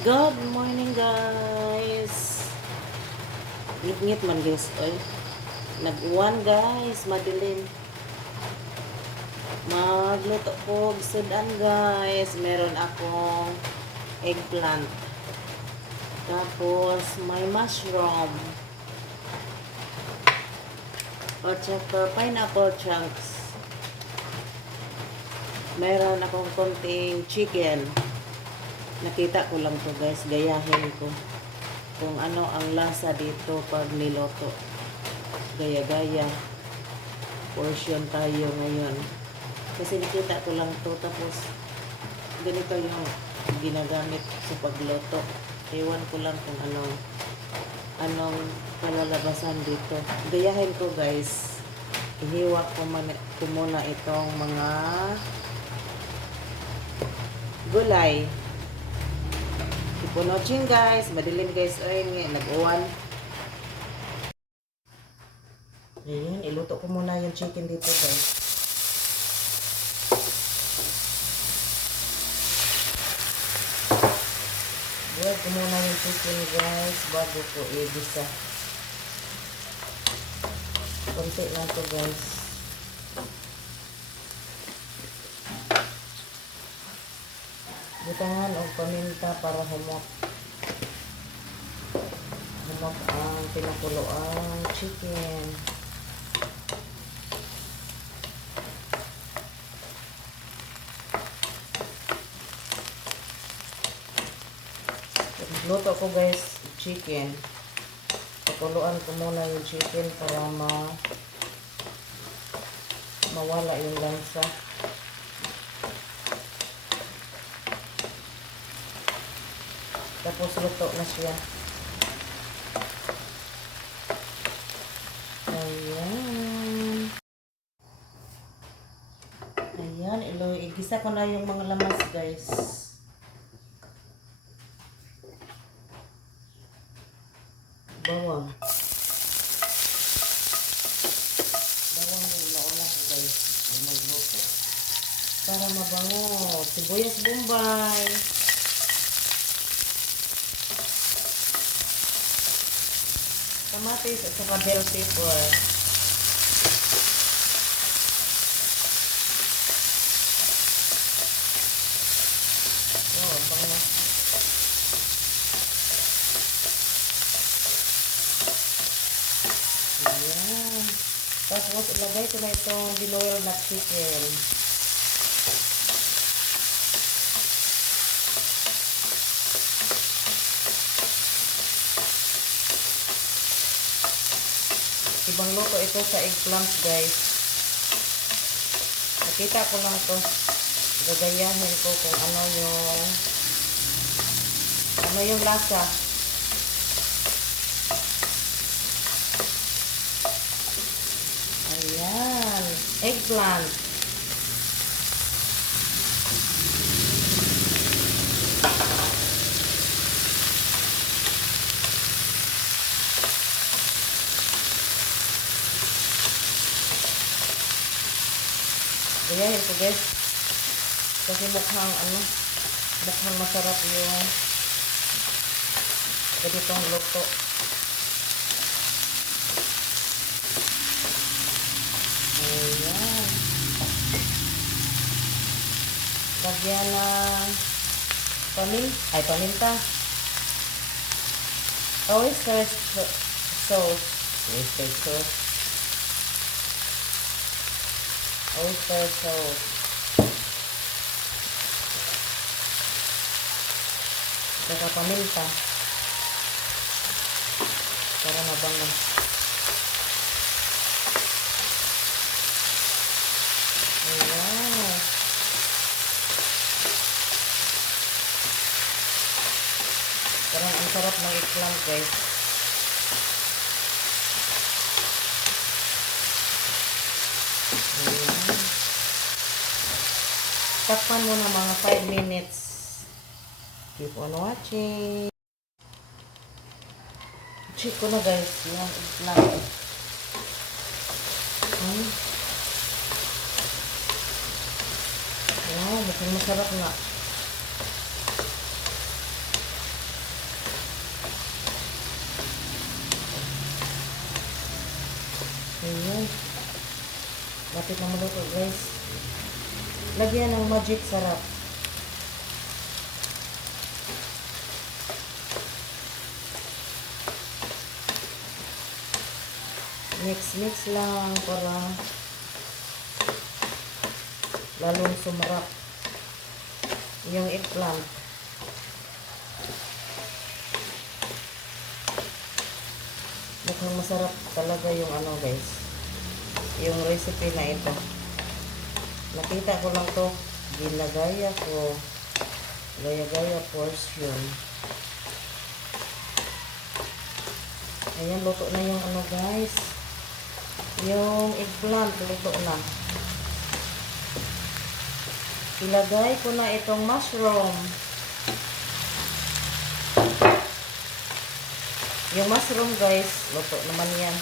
Good morning guys. Ngit-ngit man guys. Oy. Nag-uwan guys. Madilim. Magluto po. Sudan guys. Meron akong eggplant. Tapos may mushroom. At saka pineapple chunks. Meron akong konting chicken. Nakita ko lang to guys. Gayahin ko kung ano ang lasa dito pag niloto. Gaya-gaya. Portion tayo ngayon. Kasi nakita ko lang to. Tapos ganito yung ginagamit sa pagloto. Ewan ko lang kung anong kalalabasan dito. Gayahin ko guys. Ihiwa ko muna itong mga gulay. Ipunochin guys. Madilim guys. Ay, nag-uwan. Ayan, iluto ko muna yung chicken dito guys. Buhat ko muna yung chicken guys bago ko i-gisa. Konti lang to guys. Butangan o paminta para humok ang pinakulo ang chicken. Luto ko guys chicken. Pakuluan ko muna yung chicken para mawala yung lansa. Tapos luto na siya. Ayan. Ayan. Igisa ko na yung mga lamas guys. Bawang. Bawang yung nauna ko guys. Magluto. Para mabango. Sibuyas bombay. Kamatis at saka bell pepper. Oh, bango. Ayan. Tapos ilagay ko na itong binoil na chicken. Ibang luto ito sa eggplant guys. Nakita ko lang to. Gagayahin ko kung ano yung lasa. Ayan. Eggplant. Gayahin ko guys. Kasi mukhang masarap yung ganitong luto. Ayan. Lagyan ng paminta. Oyster sauce. Oyster sauce. Saka paminta. Para mabango. Ayan. Parang ang sarap ng eggplant guys. Ayan. Takpan mo na mga 5 minutes. Keep on watching. Check ko na guys yung eggplant. Wow, mukhang masarap nga. malapit na maluto guys. Lagyan ng magic sarap. Mix lang para lalong sumarap yung eggplant. Mukhang masarap talaga yung ano guys, yung recipe na ito. Nakita ko lang to, ginagaya ko, gaya-gaya portion. Ayan, luto na yung ano guys, yung eggplant, luto na. Ilagay ko na itong mushroom. Yung mushroom guys, luto naman yan.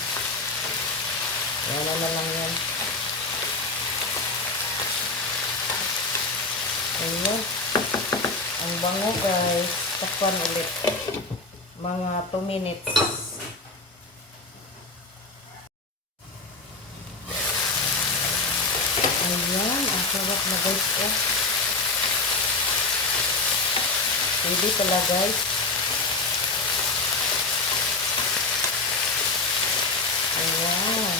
Yan na lang yan. Ayan. Ang bango guys. Takpan ulit. Mga 2 minutes. Ayan. Ang sarap na guys. Pwede pala guys. Ayan.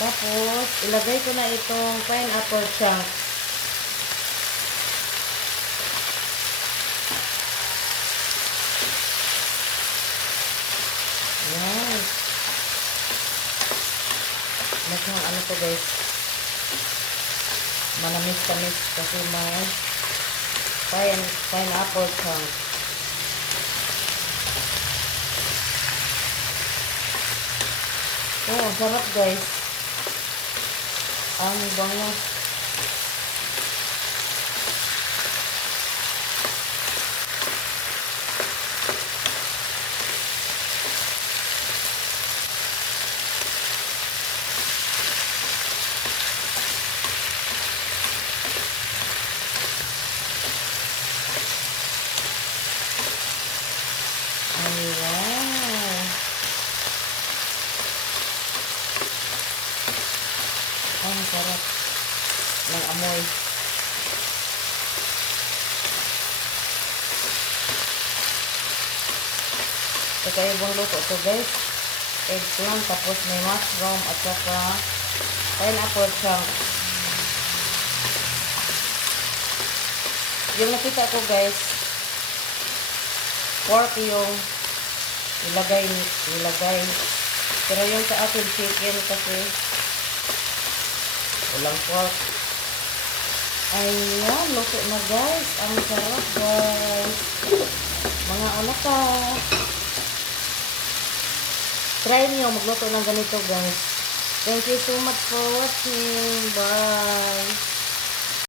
Tapos, ilagay ko na itong pineapple chunks. Ayan. Mukhang ano to guys. Manamis-tamis kasi may pineapple chunks. Oh, sarap guys. Ang bango. Ayan. Ang sarap ng amoy. Kakaibang luto to guys. Eggplant, tapos may mushroom at saka pineapple chunks. Yung nakita ko guys, pork yung ilagay. Pero yung sa akin chicken kasi walang pork. Ayan, luto na guys. Ang sarap guys. Mga anak ka. Try nyo magluto ng ganito guys. Thank you so much for watching. Bye.